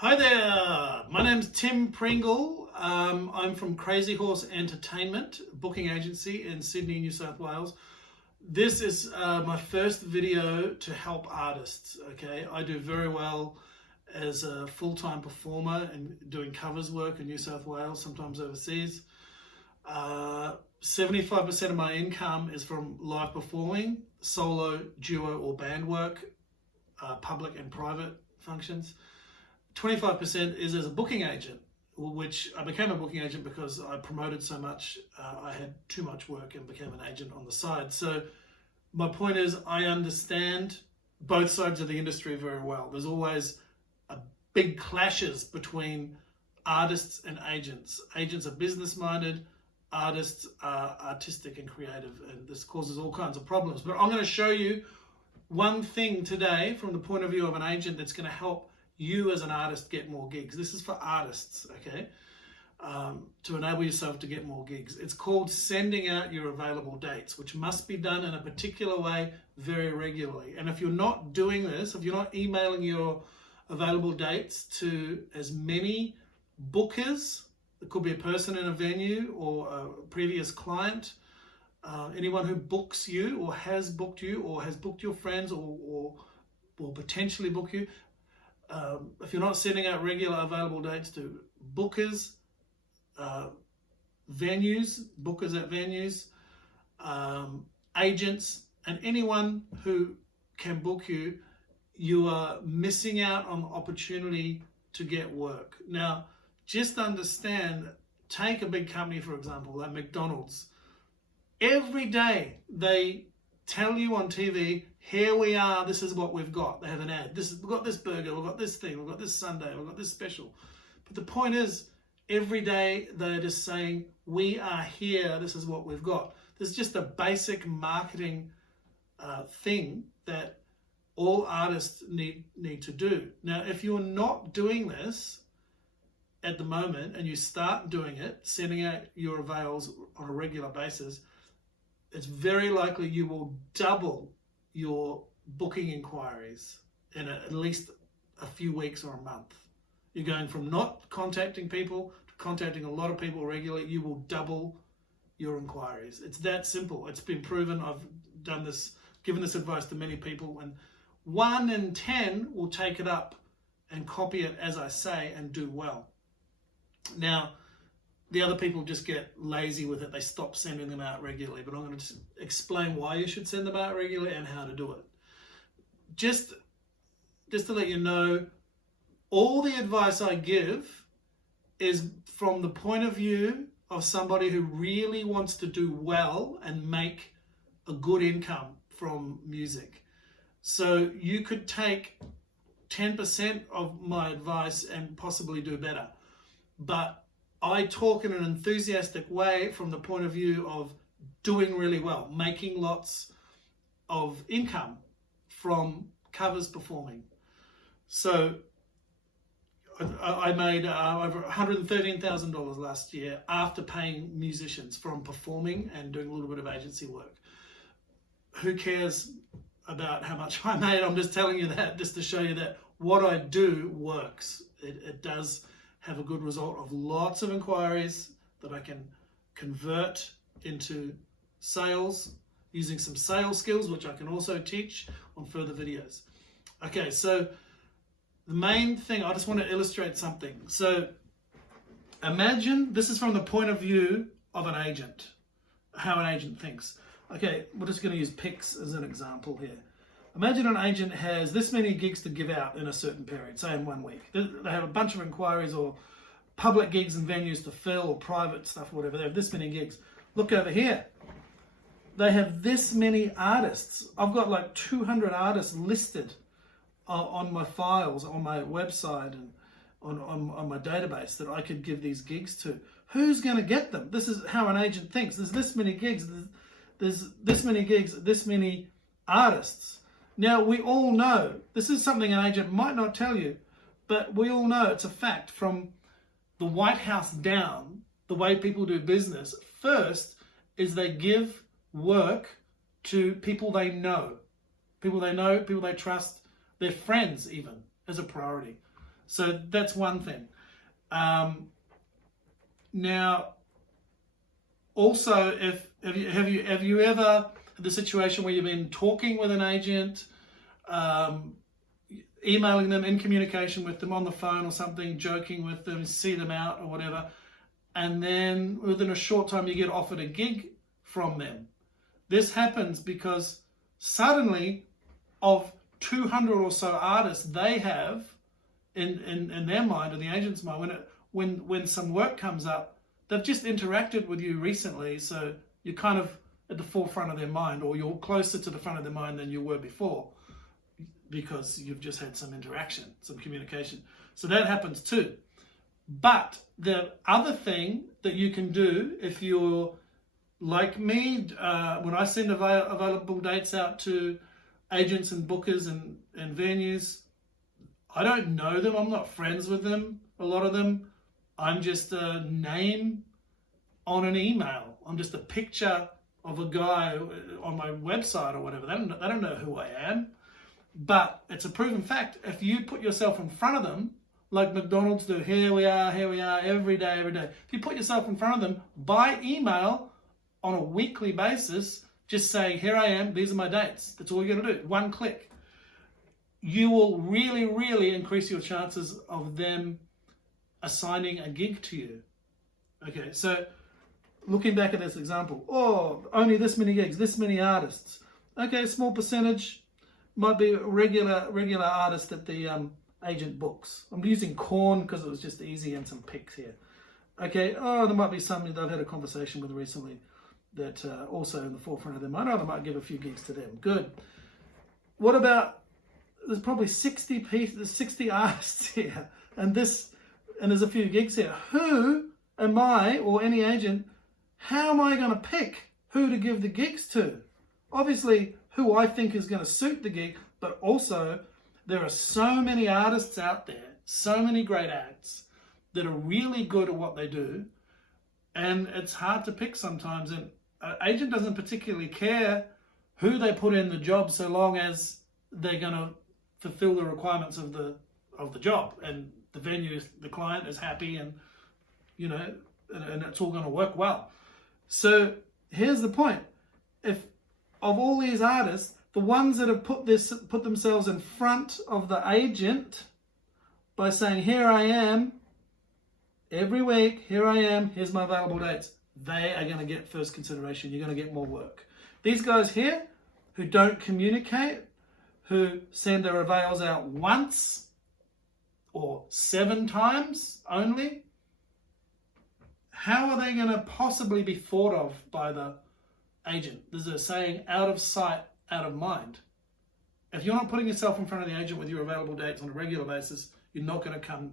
Hi there, my name's Tim Pringle. I'm from Crazy Horse Entertainment, booking agency in Sydney, New South Wales. This is my first video to help artists, okay? I do very well as a full-time performer and doing covers work in New South Wales, sometimes overseas. 75% of my income is from live performing, solo, duo or band work, public and private functions. 25% is as a booking agent, which I became a booking agent because I promoted so much. I had too much work and became an agent on the side. So my point is, I understand both sides of the industry very well. There's always a big clashes between artists and agents. Agents are business-minded, artists are artistic and creative, and this causes all kinds of problems. But I'm going to show you one thing today from the point of view of an agent that's going to help you as an artist get more gigs. This is for artists, okay? To enable yourself to get more gigs. It's called sending out your available dates, which must be done in a particular way very regularly. And if you're not doing this, if you're not emailing your available dates to as many bookers, it could be a person in a venue or a previous client, anyone who books you or has booked your friends or will potentially book you. If you're not sending out regular available dates to bookers, venues, bookers at venues, agents, and anyone who can book you, you are missing out on the opportunity to get work. Now, just understand, take a big company, for example, like McDonald's. Every day they tell you on TV, here we are, this is what we've got. They have an ad. We've got this burger, we've got this thing, we've got this sundae, we've got this special. But the point is, every day they're just saying, we are here, this is what we've got. This is just a basic marketing thing that all artists need to do. Now, if you're not doing this at the moment and you start doing it, sending out your avails on a regular basis, it's very likely you will double your booking inquiries in at least a few weeks or a month. You're going from not contacting people to contacting a lot of people regularly. You will double your inquiries. It's that simple. It's been proven. I've done this, given this advice to many people, and 1 in 10 will take it up and copy it as I say and do well. Now, the other people just get lazy with it. They stop sending them out regularly. But I'm going to explain why you should send them out regularly and how to do it. Just to let you know, all the advice I give is from the point of view of somebody who really wants to do well and make a good income from music. So you could take 10% of my advice and possibly do better. But I talk in an enthusiastic way from the point of view of doing really well, making lots of income from covers performing. So I made over $113,000 last year after paying musicians from performing and doing a little bit of agency work. Who cares about how much I made? I'm just telling you that just to show you that what I do works. It does have a good result of lots of inquiries that I can convert into sales using some sales skills, which I can also teach on further videos. Okay, so the main thing, I just want to illustrate something. So imagine, this is from the point of view of an agent, how an agent thinks. Okay, we're just going to use Pix as an example here. Imagine an agent has this many gigs to give out in a certain period, say in 1 week. They have a bunch of inquiries or public gigs and venues to fill or private stuff, or whatever. They have this many gigs. Look over here. They have this many artists. I've got like 200 artists listed on my files, on my website and on my database that I could give these gigs to. Who's going to get them? This is how an agent thinks. There's this many gigs. There's this many gigs, this many artists. Now, we all know, this is something an agent might not tell you, but we all know it's a fact from the White House down, the way people do business. First is they give work to people they know, people they trust, their friends even, as a priority. So that's one thing. Now, also, have you ever had the situation where you've been talking with an agent, emailing them, in communication with them on the phone or something, joking with them, see them out or whatever, and then within a short time you get offered a gig from them? This happens because suddenly, of 200 or so artists they have in their mind, in the agent's mind, when some work comes up, they've just interacted with you recently, so you're kind of at the forefront of their mind, or you're closer to the front of their mind than you were before, because you've just had some interaction, some communication. So that happens too. But the other thing that you can do, if you're like me, when I send available dates out to agents and bookers and venues, I don't know them, I'm not friends with them, a lot of them. I'm just a name on an email. I'm just a picture of a guy on my website or whatever. They don't know who I am. But it's a proven fact. If you put yourself in front of them, like McDonald's do, here we are, every day. If you put yourself in front of them by email on a weekly basis, just saying, here I am, these are my dates. That's all you're going to do. One click. You will really, really increase your chances of them assigning a gig to you. Okay, so looking back at this example, only this many gigs, this many artists. Okay, small percentage might be regular artists that the agent books. I'm using Korn because it was just easy and some picks here. Okay, there might be somebody they've had a conversation with recently that also in the forefront of their mind. They might give a few gigs to them. Good. What about, there's probably 60 artists here, and there's a few gigs here. Who am I, or any agent, how am I going to pick who to give the gigs to? Obviously, who I think is going to suit the gig, but also there are so many artists out there, so many great acts that are really good at what they do, and it's hard to pick sometimes. And an agent doesn't particularly care who they put in the job so long as they're going to fulfill the requirements of the job, and the venue, the client is happy, and and it's all going to work well. So here's the point: if of all these artists, the ones that have put themselves in front of the agent by saying, here I am, every week, here I am, here's my available dates, they are going to get first consideration. You're going to get more work. These guys here who don't communicate, who send their avails out once or 7 times only, how are they going to possibly be thought of by the agent? There's a saying, out of sight, out of mind. If you're not putting yourself in front of the agent with your available dates on a regular basis, you're not going to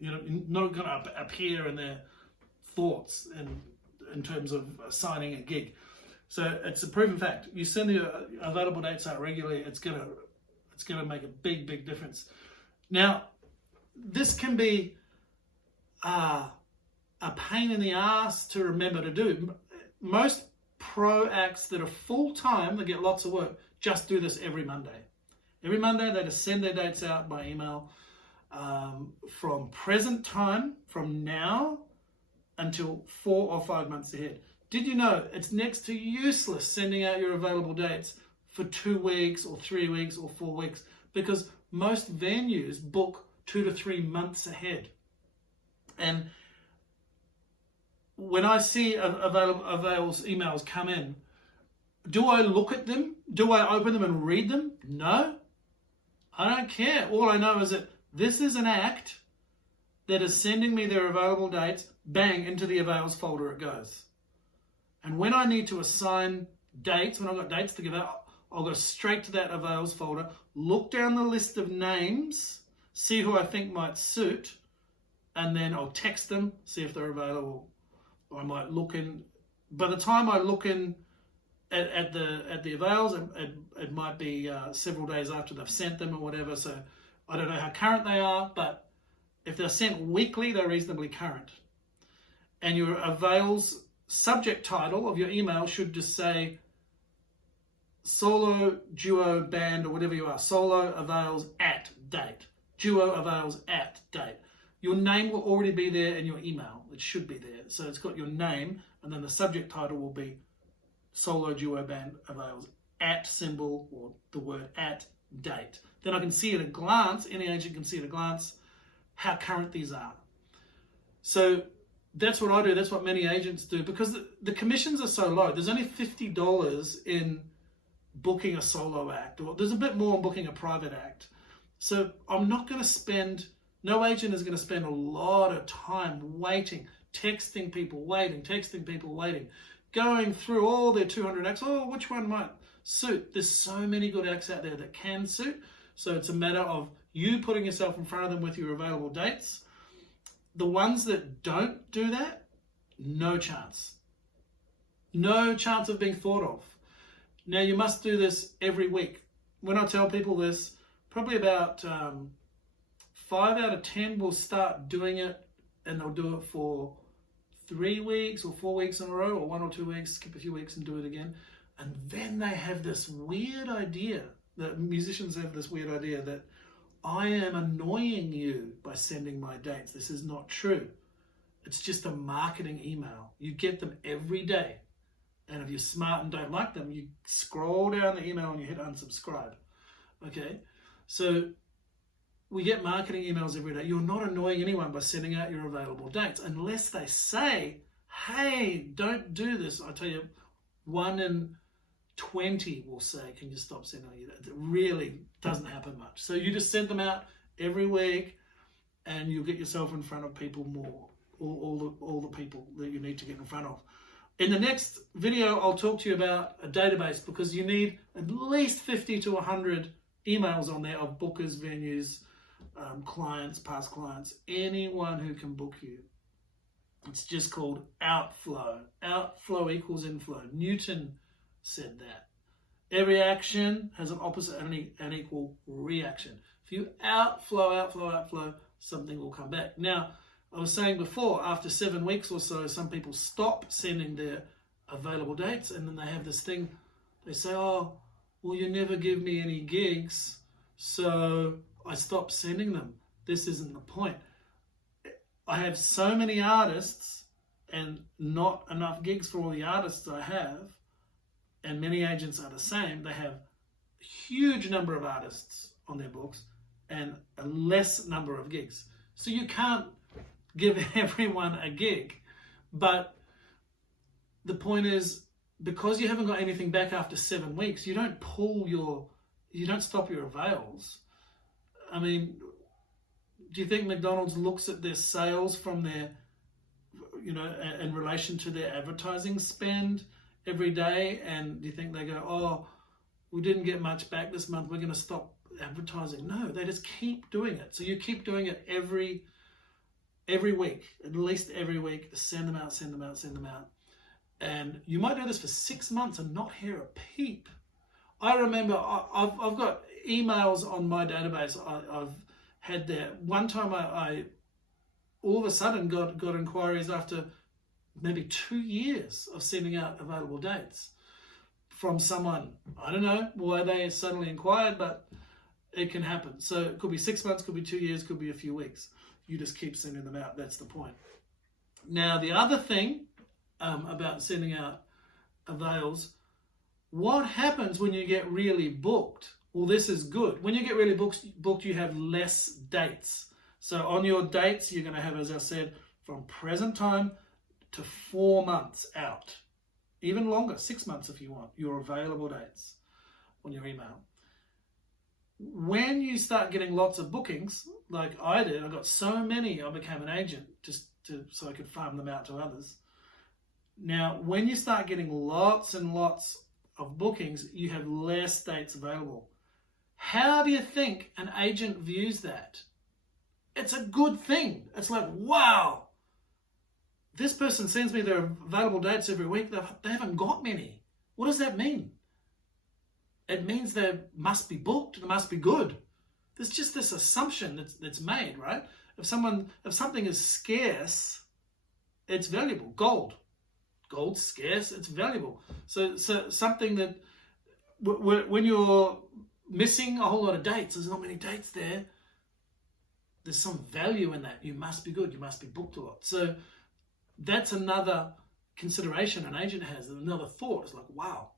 you're not going to appear in their thoughts in terms of signing a gig. So it's a proven fact. You send the available dates out regularly, it's going to make a big difference. Now, this can be a pain in the ass to remember to do. Most pro acts that are full-time, that get lots of work, just do this every Monday. Every Monday, they just send their dates out by email from present time, from now until 4 or 5 months ahead. Did you know it's next to useless sending out your available dates for 2 weeks or 3 weeks or 4 weeks, because most venues book 2 to 3 months ahead. And when I see avails emails come in, do I look at them? Do I open them and read them? No, I don't care. All I know is that this is an act that is sending me their available dates, bang, into the avails folder it goes. And when I need to assign dates, when I've got dates to give out, I'll go straight to that avails folder, look down the list of names, see who I think might suit, and then I'll text them, see if they're available. I might look in, by the time I look in at the avails, it might be several days after they've sent them or whatever, so I don't know how current they are, but if they're sent weekly, they're reasonably current. And your avails subject title of your email should just say solo, duo, band, or whatever you are, solo avails at date. Duo avails at date. Your name will already be there in your email. It should be there. So it's got your name, and then the subject title will be Solo Duo Band avails at symbol, or the word at date. Then I can see at a glance, any agent can see at a glance how current these are. So that's what I do. That's what many agents do, because the commissions are so low. There's only $50 in booking a solo act, or there's a bit more on booking a private act. So I'm not going to spend, no agent is going to spend a lot of time waiting, texting people waiting, going through all their 200 acts. Oh, which one might suit? There's so many good acts out there that can suit. So it's a matter of you putting yourself in front of them with your available dates. The ones that don't do that, no chance. No chance of being thought of. Now, you must do this every week. When I tell people this, probably about 5 out of 10 will start doing it, and they'll do it for 3 weeks or 4 weeks in a row, or 1 or 2 weeks, skip a few weeks and do it again. And then they have this weird idea, that musicians have this weird idea that I am annoying you by sending my dates. This is not true. It's just a marketing email. You get them every day. And if you're smart and don't like them, you scroll down the email and you hit unsubscribe. Okay? So we get marketing emails every day. You're not annoying anyone by sending out your available dates unless they say, hey, don't do this. I tell you, 1 in 20 will say, can you stop sending you that? It really doesn't happen much. So you just send them out every week, and you'll get yourself in front of people more, all the people that you need to get in front of. In the next video, I'll talk to you about a database, because you need at least 50 to 100 emails on there of bookers, venues, clients, past clients, anyone who can book you. It's just called outflow. Outflow equals inflow. Newton said that. Every action has an opposite and an equal reaction. If you outflow, something will come back. Now, I was saying before, after 7 weeks or so, some people stop sending their available dates, and then they have this thing. They say, oh, well, you never give me any gigs, so I stopped sending them. This isn't the point. I have so many artists and not enough gigs for all the artists I have, and many agents are the same. They have a huge number of artists on their books and a less number of gigs. So you can't give everyone a gig. But the point is, because you haven't got anything back after 7 weeks, you don't stop your avails. I mean, do you think McDonald's looks at their sales from their, in relation to their advertising spend every day, and do you think they go, oh, we didn't get much back this month, we're going to stop advertising? No, they just keep doing it. So you keep doing it every week, at least every week. Send them out. And you might do this for 6 months and not hear a peep. I remember I've got emails on my database I've had there. One time I all of a sudden got inquiries after maybe 2 years of sending out available dates from someone. I don't know why they suddenly inquired, but it can happen. So it could be 6 months, could be 2 years, could be a few weeks. You just keep sending them out. That's the point. Now, the other thing about sending out avails, what happens when you get really booked? Well, this is good. When you get really booked, you have less dates. So on your dates, you're going to have, as I said, from present time to 4 months out. Even longer, 6 months if you want, your available dates on your email. When you start getting lots of bookings, like I did, I got so many, I became an agent so I could farm them out to others. Now, when you start getting lots and lots of bookings, you have less dates available. How do you think an agent views that? It's a good thing. It's like, wow, this person sends me their available dates every week. They haven't got many. What does that mean? It means they must be booked. They must be good. There's just this assumption that's made, right? If something is scarce, it's valuable. Gold's scarce, it's valuable. So something that when you're missing a whole lot of dates, there's not many dates there, there's some value in that. You must be good. You must be booked a lot. So that's another consideration an agent has, and another thought. It's like, wow,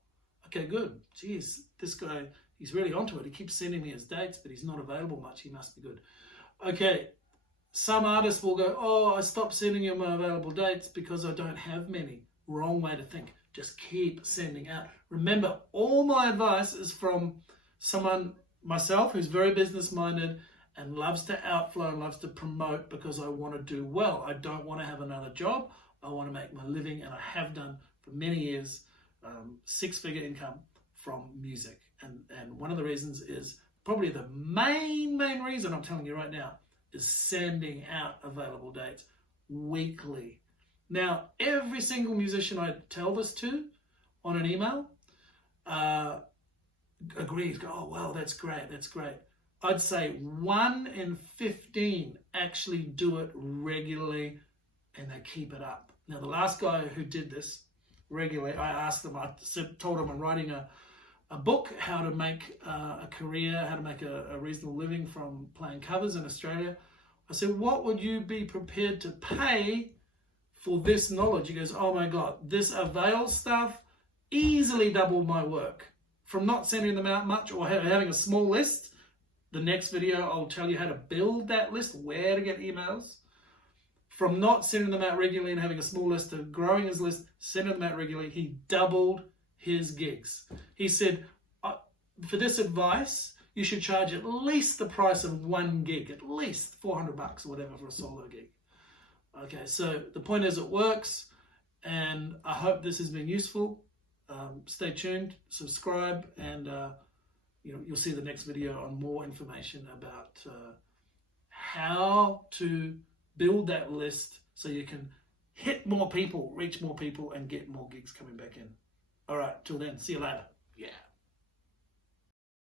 okay, good. Geez, this guy, he's really onto it. He keeps sending me his dates, but he's not available much. He must be good. Okay, some artists will go, oh, I stopped sending you my available dates because I don't have many. Wrong way to think. Just keep sending out. Remember, all my advice is from someone, myself, who's very business-minded and loves to outflow and loves to promote because I want to do well. I don't want to have another job. I want to make my living, and I have done for many years, six-figure income from music. And one of the reasons is, probably the main reason I'm telling you right now, is sending out available dates weekly. Now, every single musician I tell this to on an email agrees, go, oh, wow, that's great, that's great. I'd say 1 in 15 actually do it regularly and they keep it up. Now, the last guy who did this regularly, I asked them, told him I'm writing a book, how to make a career, how to make a reasonable living from playing covers in Australia. I said, what would you be prepared to pay for this knowledge? He goes, oh my God, this Avail stuff easily doubled my work. From not sending them out much or having a small list, the next video I'll tell you how to build that list, where to get emails. From not sending them out regularly and having a small list to growing his list, sending them out regularly, he doubled his gigs. He said, for this advice, you should charge at least the price of one gig, at least $400 or whatever for a solo gig. Okay, so the point is it works, and I hope this has been useful. Stay tuned, subscribe, and you'll see the next video on more information about how to build that list so you can hit more people, reach more people, and get more gigs coming back in. All right, till then, see you later.